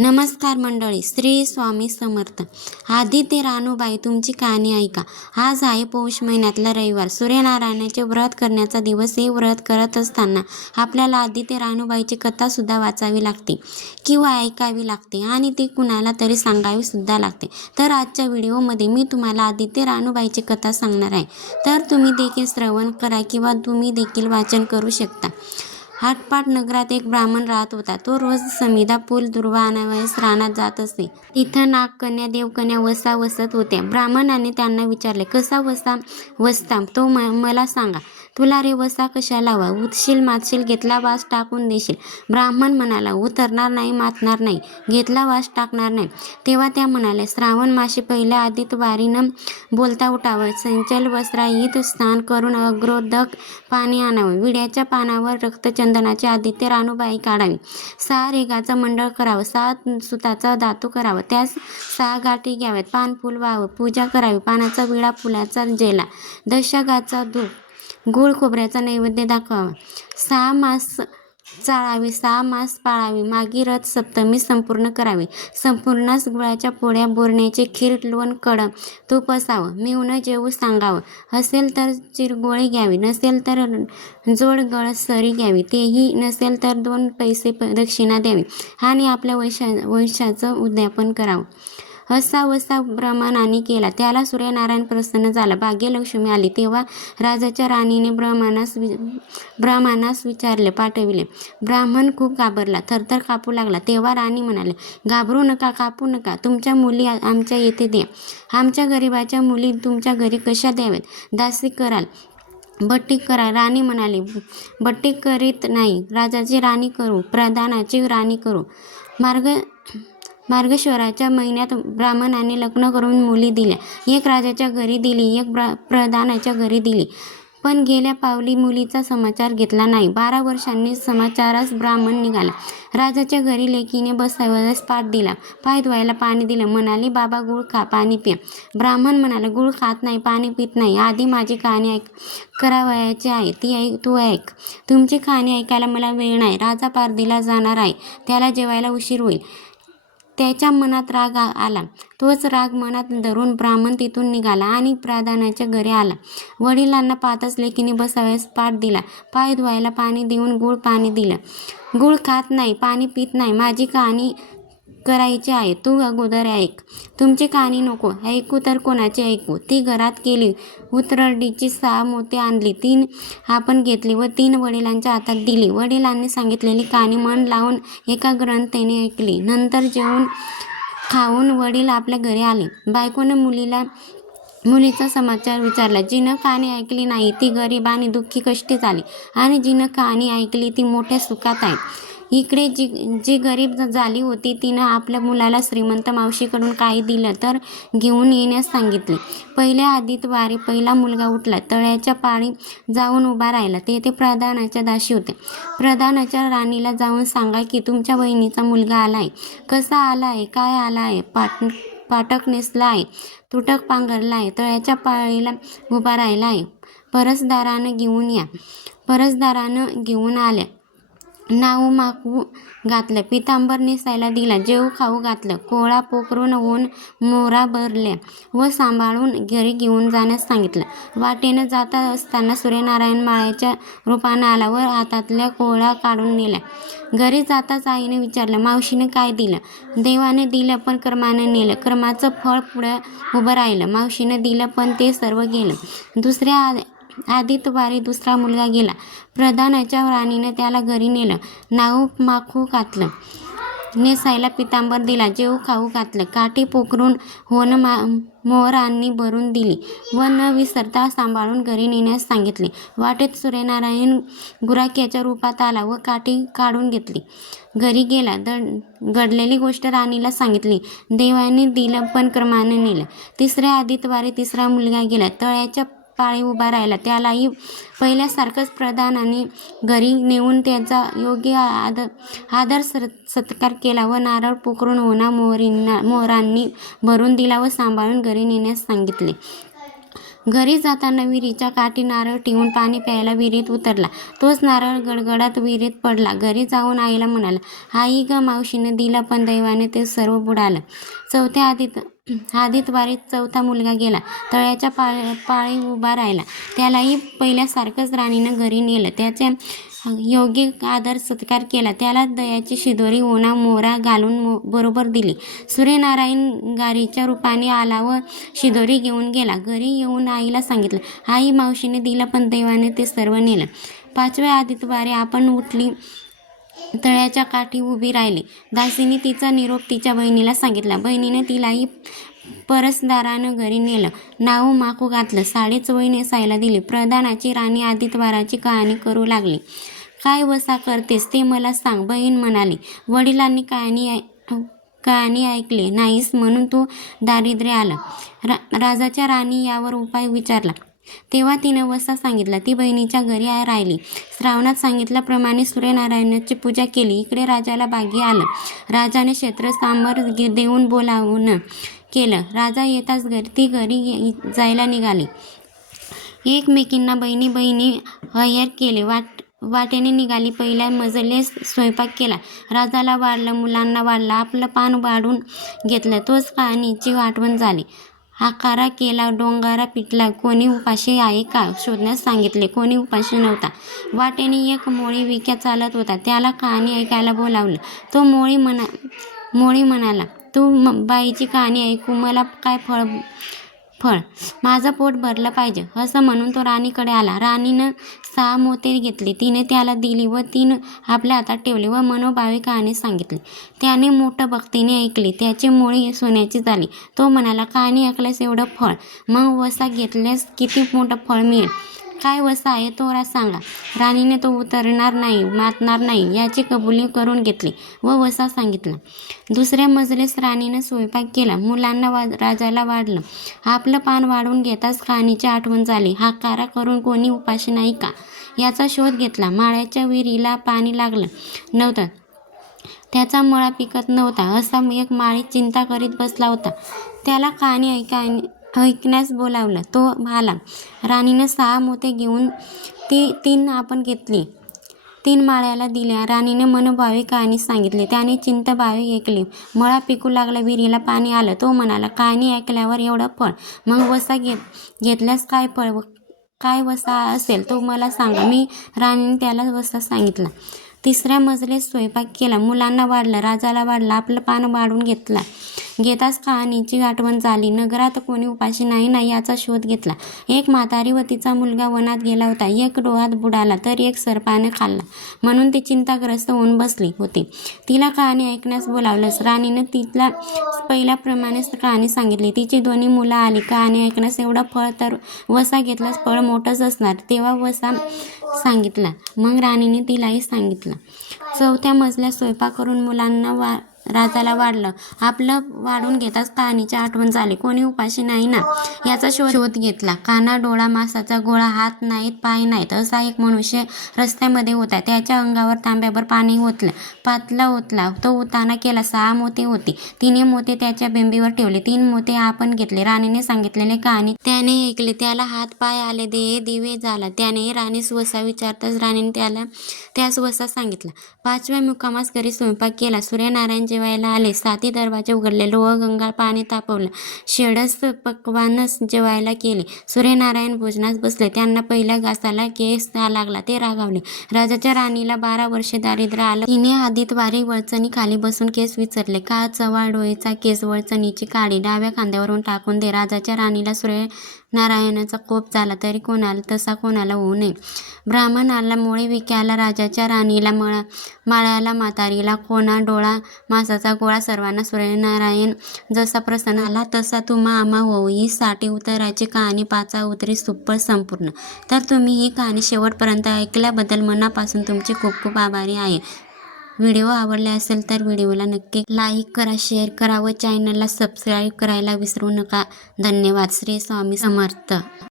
नमस्कार मंडळी, श्री स्वामी समर्थ. आधी ते रानूबाई तुमची कहाणी ऐका. आज आहे पौष महिन्यातला रविवार, सूर्यनारायणाचे व्रत करण्याचा दिवस. हे व्रत करत असताना आपल्याला आधी ते रानूबाईची कथासुद्धा वाचावी लागते किंवा ऐकावी लागते आणि ती कुणाला तरी सांगावी सुद्धा लागते. तर आजच्या व्हिडिओमध्ये मी तुम्हाला आधी ते रानूबाईची कथा सांगणार आहे. तर तुम्ही देखील श्रवण करा किंवा तुम्ही देखील वाचन करू शकता. आटपाट नगरात एक ब्राह्मण राहत होता. तो रोज समिधा फूल दुर्वा आणावयास रानात जात असे. तिथं नागकन्या देवकन्या वसा वसत होत्या. ब्राह्मणाने त्यांना विचारले, कसा वसा वसता तो मला सांगा. तुला रे वसा कशाला हवा? उठशील मातशील, घेतला वास टाकून देशील. ब्राह्मण म्हणाला, उतरणार नाही, मातणार नाही, घेतला वास टाकणार नाही. तेव्हा त्या म्हणाल्या, श्रावण मासे पहिल्या आधीत वारीनं बोलता उठावं, संचल वस्त्राहित स्नान करून अग्रोदक पाणी आणावं, विड्याच्या पानावर रक्तचंदनाचे आदित्य रानूबाई काढावी, 6 रेगाचं मंडळ करावं, 7 सुताचा धातू करावा, त्यास 6 गाठी घ्याव्यात, पान फुल व्हावं, पूजा करावी, पानाचा विडा फुलाचा जेला, दशगाचा धूप, गूळ खोबऱ्याचा नैवेद्य दाखवावा, 6 मास चाळावी, 6 मास पाळावी, मागी रथ सप्तमी संपूर्ण करावी, संपूर्णास गुळाच्या पोळ्या, बोरण्याची खीर, लोण कडं तूप असावं, मिळून जेवू सांगावं, असेल तर चिरगोळी घ्यावी, नसेल तर जोड सरी घ्यावी, तेही नसेल तर 2 पैसे दक्षिणा द्यावी आणि आपल्या वंशाचं उद्यापन करावं. असा वसा ब्राह्मणाने केला. त्याला सूर्यनारायण प्रसन्न झाला. भाग्यलक्ष्मी आली. तेव्हा राजाच्या राणीने ब्राह्मणास पाठविले. ब्राह्मण खूप घाबरला, थरथर कापू लागला. तेव्हा राणी म्हणाले, घाबरू नका, कापू नका, तुमच्या मुली आमच्या येथे द्या. आमच्या गरिबाच्या मुली तुमच्या घरी कशा द्याव्यात? दासी कराल, बट्टी करा. राणी म्हणाली, बट्टी करीत नाही, राजाची राणी करू, प्रधानाची राणी करू. मार्गशिराच्या महिन्यात ब्राह्मणाने लग्न करून मुली दिल्या. एक राजाच्या घरी दिली, एक प्रधानाच्या घरी दिली, पण गेल्या पावली मुलीचा समाचार घेतला नाही. 12 वर्षांनी समाचारास ब्राह्मण निघाला. राजाच्या घरी लेकीने बसावयास पाट दिला, पाय धुवायला पाणी दिलं. म्हणाली, बाबा गुळ खा, पाणी प्या. ब्राह्मण म्हणाला, गुळ खात नाही, पाणी पित नाही. आधी माझी कहाणी करावयाची आहे, ती तू ऐक. तुमची कहाणी ऐकायला मला वेळ नाही. राजा पारधीला जाणार आहे, त्याला जेवायला उशीर होईल. त्याच्या मनात राग आला. तोच राग मनात धरून ब्राह्मण तिथून निघाला आणि प्रधानाच्या घरी आला. वडिलांना पाहताच लेकीने बसावयास पाट दिला, पाय धुवायला पाणी देऊन गुळ पाणी दिलं. गुळ खात नाही, पाणी पित नाही. माझी कहाणी करायची आहे, तू अगोदर ऐक. तुमची कहाणी नको ऐकू तर कोणाची ऐकू? ती घरात गेली, उतरंडीची 6 मोती आणली, 3 आपण घेतली व 3 वडिलांच्या हातात दिली. वडिलांनी सांगितलेली कहाणी मन लावून एकाग्रतेने ऐकली. नंतर जेवून खाऊन वडील आपल्या घरी आले. बायकोने मुलीचा समाचार विचारला. जिनं कहाणी ऐकली नाही ती गरीब आणि दुःखी कष्टी झाली आणि जिनं कहाणी ऐकली ती मोठ्या सुखात आहे. इकडे जी गरीब झाली होती तिनं आपल्या मुलाला श्रीमंत मावशीकडून काही दिलं तर घेऊन येण्यास सांगितले. पहिल्या आधीत वारी पहिला मुलगा उठला. तळ्याच्या पाळी जाऊन उभा राहिला. तेथे प्रधानाच्या दासी होत्या. प्रधानाच्या राणीला जाऊन सांगा की तुमच्या बहिणीचा मुलगा आला आहे. कसा आला आहे, काय आला आहे? पाटक नेसला आहे, तुटक पांघरला आहे, तळ्याच्या पाळीला उभा राहिला आहे. परसदारानं घेऊन या. परसदारानं घेऊन आल्या. नाऊ माकू घातलं, पितांबर नेसायला दिला, जेवू खाऊ घातलं, कोळा पोकरून होऊन मोरा भरल्या व सांभाळून घरी घेऊन जाण्यास सांगितलं. वाटेनं जाता असताना सूर्यनारायण माळ्याच्या रूपानं आला व हातातल्या कोळा काढून नेला. घरी जाताच आईने विचारलं, मावशीने काय दिलं? देवाने दिलं पण कर्मानं नेलं. कर्माचं फळ पुढं उभं राहिलं. मावशीने दिलं पण ते सर्व गेलं. दुसऱ्या आधीत वारी दुसरा मुलगा गेला. प्रधानाच्या राणीने त्याला घरी नेलं. नाऊ माखू घातलं, नेसायला पितांबर दिला, जेवू खाऊ घातलं, काठी पोखरून होऊन मोहरांनी भरून दिली व न विसरता सांभाळून घरी नेण्यास सांगितले. वाटेत सूर्यनारायण गुराख्याच्या रूपात आला व काठी काढून घेतली. घरी गेला. घडलेली गोष्ट राणीला सांगितली. देवाने दिलं पण कर्माने नेलं. तिसऱ्या आधीत वारी तिसरा मुलगा गेला. तळ्याच्या पाळी उभा राहिला. त्यालाही पहिल्यासारखंच प्रधानाने घरी नेऊन त्याचा योग्य आदर सत्कार केला व नारळ पोखरून होणा मोहरांनी भरून दिला व सांभाळून घरी नेण्यास सांगितले. घरी जाताना विहिरीच्या काठी नारळ ठेवून पाणी प्यायला विहिरीत उतरला. तोच नारळ गडगडात विहिरीत पडला. घरी जाऊन आईला म्हणाला, आई ग, मावशीने दिलं पण दैवाने ते सर्व बुडालं. चौथ्या आदितवारी चौथा मुलगा गेला. तळ्याच्या पाळी उभा राहिला. त्यालाही पहिल्यासारखंच राणीनं घरी नेलं. त्याचा योग्य आदर सत्कार केला. त्याला दह्याची शिदोरी ओणा मोहरा घालून बरोबर दिली. सूर्यनारायण गारीच्या रूपाने आला व शिदोरी घेऊन गेला. घरी येऊन आईला सांगितलं, आई, मावशीने दिलं पण दैवाने ते सर्व नेलं. पाचव्या आदितवारी आपण उठली. तळ्याच्या काठी उभी राहिली. दासीने तिचा निरोप तिच्या बहिणीला सांगितला. बहिणीने तिलाही परसदारानं घरी नेलं. नाव माकू घातलं. साडी चोळी नेसायला दिली. प्रधानाची राणी आदितवाराची कहाणी करू लागली. काय वसा करतेस ते मला सांग, बहीण म्हणाली. वडिलांनी कहाणी ऐकली नाहीस म्हणून तू दारिद्र्य आलं. राजाच्या राणी यावर उपाय विचारला. तेव्हा तिनं वसा सांगितला. ती बहिणीच्या घरी राहिली. श्रावणात सांगितल्याप्रमाणे सूर्यनारायणाची पूजा केली. इकडे राजाला भाग्य आलं. राजाने क्षेत्रसामर देऊन बोलावणं केलं. राजा येताच ती घरी जायला निघाली. एकमेकींना बहिणी हयर केले. वाटेने निघाली. पहिल्या मजले स्वयंपाक केला. राजाला वाढलं, मुलांना वाढलं, आपलं पान वाढून घेतलं. तोच कहाणीची आठवण झाली. आकारा केला, डोंगरा पिटला. कोणी उपाशी आहे का शोधण्यास सांगितले. कोणी उपाशी नव्हता. वाटेने एक मोळी विक्या चालत होता. त्याला कहाणी ऐकायला बोलावलं. तो मोळी म्हणाला, तू बाईची कहाणी ऐकू, मला काय फळ, माझं पोट भरलं पाहिजे. असं म्हणून तो राणीकडे आला. राणीनं 6 मोती घेतली. तिने त्याला दिली व 3 आपल्या हातात ठेवले व मनोभावे कहाणी सांगितली. त्याने मोठं भक्तीने ऐकली. त्याची मोळी सोन्याची झाली. तो म्हणाला, कहाणी ऐकल्यास एवढं फळ, मग वसा घेतल्यास किती मोठं फळ मिळेल. काय वसा आहे तो सांगा. राणीने तो उतरणार नाही, मातणार नाही याची कबुली करून घेतली व वसा सांगितला. दुसऱ्या मजलेस राणीनं स्वयंपाक केला. मुलांना राजाला वाढलं. आपलं पान वाढून घेताच कहाणीची आठवण झाली. हाकारा करून कोणी उपाशी नाही का याचा शोध घेतला. माळ्याच्या विहिरीला पाणी लागलं नव्हतं. त्याचा मळा पिकत नव्हता. असा एक माळी चिंता करीत बसला होता. त्याला कहाणी ऐकण्यास बोलावलं. तो आला. राणीनं 6 मोते घेऊन 3 आपण घेतली. 3 माळ्याला दिल्या. राणीने मनोभावे कहाणी सांगितली. त्याने चिंताभावे ऐकली. मळा पिकू लागला. विहिरीला पाणी आलं. तो म्हणाला, कहाणी ऐकल्यावर एवढं फळ, मग वसा घेतल्यास काय फळ, काय वसा असेल तो मला सांगा. मी राणीने त्याला वसा सांगितला. तिसऱ्या मजलेस स्वयंपाक केला. मुलांना वाढलं, राजाला वाढलं, आपलं पान वाढून घेताच कहाणीची आठवण झाली. नगरात कोणी उपाशी नाही याचा शोध घेतला. एक म्हातारी व तिचा मुलगा वनात गेला होता. एक डोहात बुडाला तर एक सर्पाने खाल्ला म्हणून ती चिंताग्रस्त होऊन बसली होती. तिला कहाणी ऐकण्यास बोलावलंच. राणीने तिला पहिल्याप्रमाणेच कहाणी सांगितली. तिची 2 मुलं आली. कहाणी ऐकण्यास एवढं फळ, तर वसा घेतल्यास फळ मोठंच असणार. तेव्हा वसा सांगितला. मग राणीने तिलाही सांगितलं. चौथ्या मजल्यात स्वयंपाक करून मुलांना राजाला वाढलं. आपलं वाढून घेताच कहाणीची आठवण झाली. कोणी उपाशी नाही ना याचा शोध घेतला. काना डोळा, मासाचा गोळा, हात नाहीत, पाय नाहीत असा एक मनुष्य रस्त्यामध्ये होता. त्याच्या अंगावर तांब्याभर पाणी ओतलं. पातला ओतला. तो उताना केला. 6 मोती होती. 3 मोती त्याच्या बेंबीवर ठेवले. 3 मोती आपण घेतले. राणीने सांगितलेले कहाणी त्याने ऐकली. त्याला हात पाय आले. दिवे झाला. त्याने राणीस वसा विचारताच राणीने त्यास वसा सांगितला. 5व्या मुक्कामास घरी स्वयंपाक केला. सूर्यनारायण जेवायला आले. 7 दरवाजे उघडले. लोह गंगाळ पाणी तापवलं. शेडस पक्वानस जेवायला केले. सूर्यनारायण भोजनास बसले. त्यांना पहिल्या घासाला केस लागला. ते रागावले. राजाच्या राणीला 12 वर्षे दारिद्र्य आलं. तिने आदितवारी वळचणी खाली बसून केस विचारले. का चव्हाळ डोळीचा केस वळचणीची काडी डाव्या खांद्यावरून टाकून दे. राजाच्या राणीला सूर्यनारायणाचा कोप झाला. तरी तसा कोणाला होऊ नये. ब्राह्मण आला. मोळी विक्याला, राजाच्या राणीला, माळ्याला, म्हातारीला, कोणा डोळा, मासाचा गोळा, सर्वांना सूर्यनारायण जसा प्रसन्न आला तसा तुम्हा आम्हा होऊ. ही 60 उताराची कहाणी 5 उतरी सुपर संपूर्ण. तर तुम्ही ही कहाणी शेवटपर्यंत ऐकल्याबद्दल मनापासून तुमचे खूप खूप आभारी आहे. व्हिडिओ आवडले असेल तर व्हिडिओला नक्की लाईक करा, शेअर करा व चॅनलला सबस्क्राईब करायला विसरू नका. धन्यवाद. श्री स्वामी समर्थ.